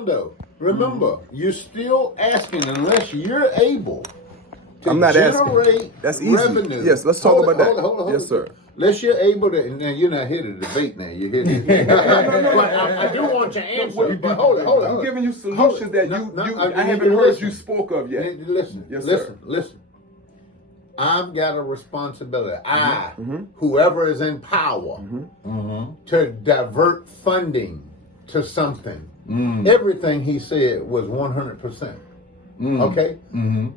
down though. Remember, you're still asking unless you're able to I'm not generate asking. That's easy. revenue. Yes, let's talk about that. Hold Yes, it. sir. Unless you're able to, and then you're not here to debate now. You're here to. But I do want your answer. But hold it. I'm giving you solutions that I haven't heard you spoke of yet. Listen. Yes, sir. Listen. I've got a responsibility. Whoever is in power, to divert funding to something. Everything he said was 100%. Okay?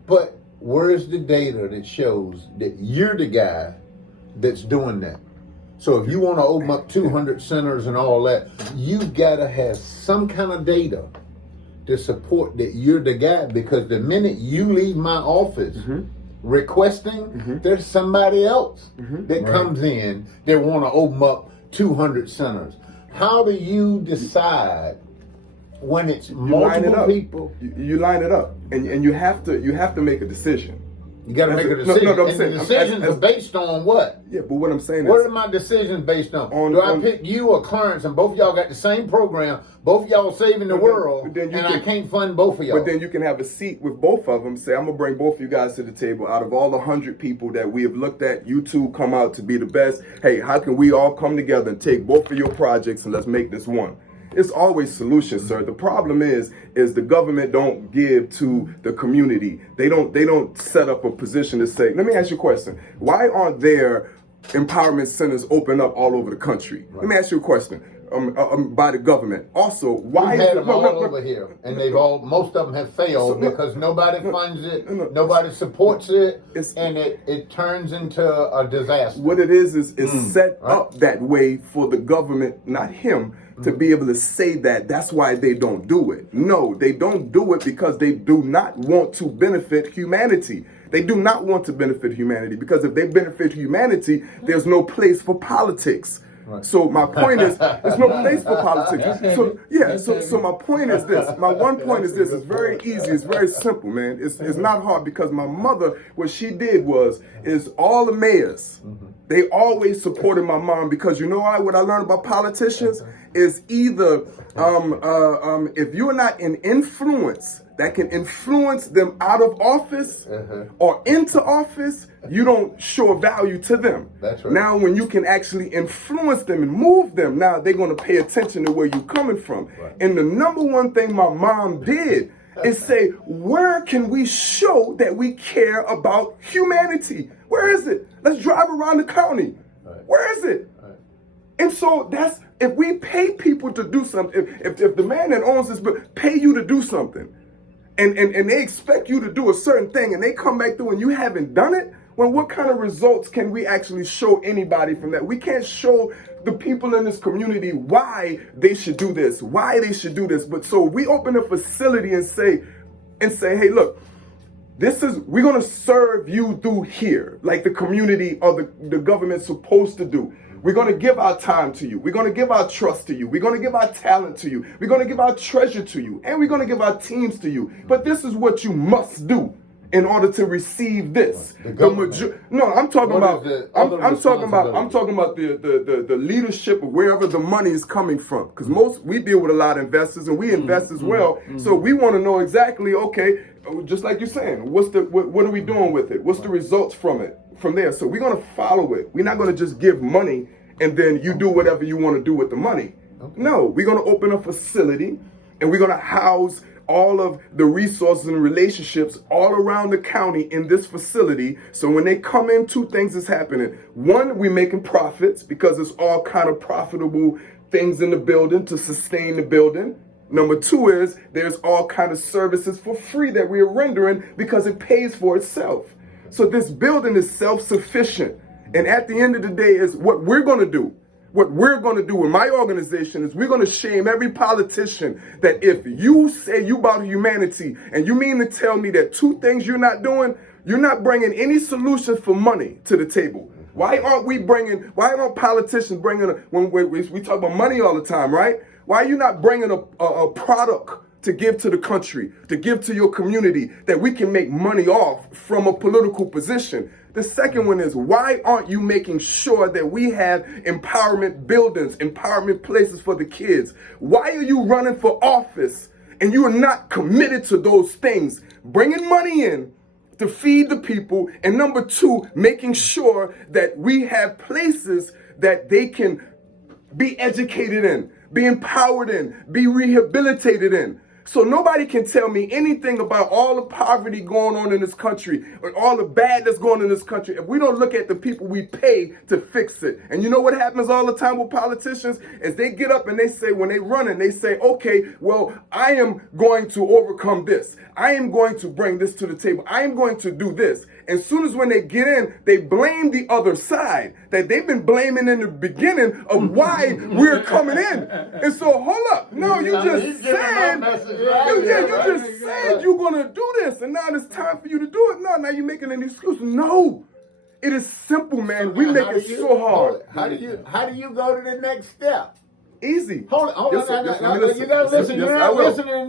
But where's the data that shows that you're the guy that's doing that? So if you want to open up 200 centers and all that, you've got to have some kind of data to support that you're the guy, because the minute you leave my office requesting, there's somebody else that comes in that want to open up 200 centers. How do you decide when it's multiple people? You line it up, and you have to make a decision. You got to make a decision. No, and the decisions are based on what? Yeah, but what I'm saying What is, are my decisions based on? Do I pick you or Clarence, and both of y'all got the same program, both of y'all saving the world, I can't fund both of y'all? But then you can have a seat with both of them. Say, I'm going to bring both of you guys to the table. Out of all the 100 people that we have looked at, you two come out to be the best. Hey, how can we all come together and take both of your projects and let's make this one? It's always solutions, sir. The problem is the government don't give to the community. They don't set up a position to say, let me ask you a question. Why aren't there empowerment centers open up all over the country? Let me ask you a question. By the government. Also, why we've had them all over here, and most of them have failed because nobody funds it, nobody supports it, and it turns into a disaster. What it is set up that way for the government, not him, to be able to say that. That's why they don't do it. No, they don't do it because they do not want to benefit humanity. They do not want to benefit humanity, because if they benefit humanity, there's no place for politics. Right. So my point is, there's no place for politics. So my point is this. My one point is this. It's very easy. It's very simple, man. It's not hard, because my mother, what she did is all the mayors, they always supported my mom, because you know what I learned about politicians is either if you're not an influence that can influence them out of office or into office, you don't show value to them. That's right. Now, when you can actually influence them and move them, now they're going to pay attention to where you're coming from. Right. And the number one thing my mom did is say, where can we show that we care about humanity? Where is it? Let's drive around the county. Right. Where is it? Right. And so that's, if we pay people to do something, if the man that owns this book pay you to do something, and they expect you to do a certain thing, and they come back through and you haven't done it, well, what kind of results can we actually show anybody from that? We can't show the people in this community why they should do this, why they should do this. But so we open a facility and say, hey, look, we're going to serve you through here, like the community or the government's supposed to do. We're going to give our time to you. We're going to give our trust to you. We're going to give our talent to you. We're going to give our treasure to you. And we're going to give our teams to you. But this is what you must do in order to receive this. I'm talking about the leadership of wherever the money is coming from. Because we deal with a lot of investors, and we invest as well. So we want to know exactly, okay, just like you're saying, what are we doing with it? What's the results from there? So we're going to follow it. We're not going to just give money and then you do whatever you want to do with the money. Okay. No, we're going to open a facility, and we're going to house all of the resources and relationships all around the county in this facility. So when they come in, two things is happening. One, we're making profits, because it's all kind of profitable things in the building to sustain the building. Number two is there's all kind of services for free that we're rendering because it pays for itself. So this building is self-sufficient. And at the end of the day is what we're going to do. What we're going to do in my organization is we're going to shame every politician that if you say you about humanity and you mean to tell me that two things you're not doing, you're not bringing any solutions for money to the table. Why aren't politicians bringing, when we talk about money all the time, right? Why are you not bringing a product to give to the country, to give to your community that we can make money off from a political position? The second one is, why aren't you making sure that we have empowerment buildings, empowerment places for the kids? Why are you running for office and you are not committed to those things, bringing money in to feed the people, and number two, making sure that we have places that they can be educated in, be empowered in, be rehabilitated in. So nobody can tell me anything about all the poverty going on in this country or all the bad that's going on in this country if we don't look at the people we pay to fix it. And you know what happens all the time with politicians is they get up and they say, when they run and they say, okay, well, I am going to overcome this. I am going to bring this to the table. I am going to do this. As soon as when they get in, they blame the other side that they've been blaming in the beginning of why we're coming in. And so, hold up. No, you just said, you just said you're going to do this, and now it's time for you to do it. No, now you're making an excuse. No. It is simple, man. We make it so hard. How do you go to the next step? Easy. Hold on. Yes, sir. You got to listen. You're not listening.